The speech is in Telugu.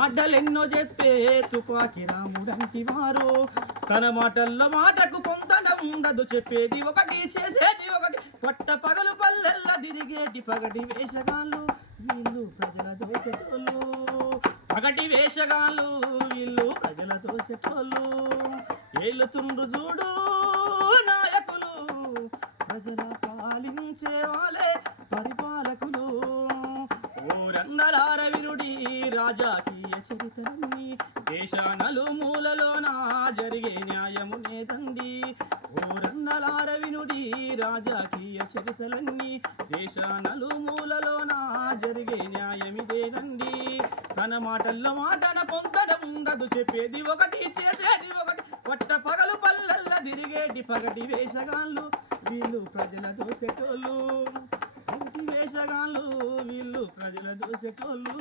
మాటలెన్నో చెప్పే తుపాకి రాముడంటి వారు తన మాటల్లో మాటకు పొంతన ఉండదు చెప్పేది ఒకటి చేసేది ఒకటి పొట్ట పగలు పల్లెల్ల తిరిగేటి పగటి వేషగాళ్ళు వీళ్ళు ప్రజల దోసెటోళ్ళు పగటి వేషగాళ్ళు వీళ్ళు ప్రజల దోసెటోళ్ళు ఏలుతుండ్రు చూడు నాయకులు ప్రజల పాలించే వాళ్ళే పరిపాలకులు ఓరన్నలార వినుడి రాజకీయ చరిత్రన్ని దేశ నలుమూలలోన జరిగే న్యాయమునేదండి ఓరన్నలార వినుడి రాజకీయ చరిత్రలన్నీ దేశ నలుమూలలోన జరిగే న్యాయమిదేనండి తన మాటల్లో మాటన పొంతన ఉండదు చెప్పేది ఒకటి చేసేది ఒకటి పట్ట పగలు పల్లెల్ల తిరిగేటి పగటి వేషగాళ్ళు వీళ్ళు ప్రజల దోసెటోళ్ళు పగటి వేషగాళ్ళు వీళ్ళు ప్రజల దోసెటోళ్ళు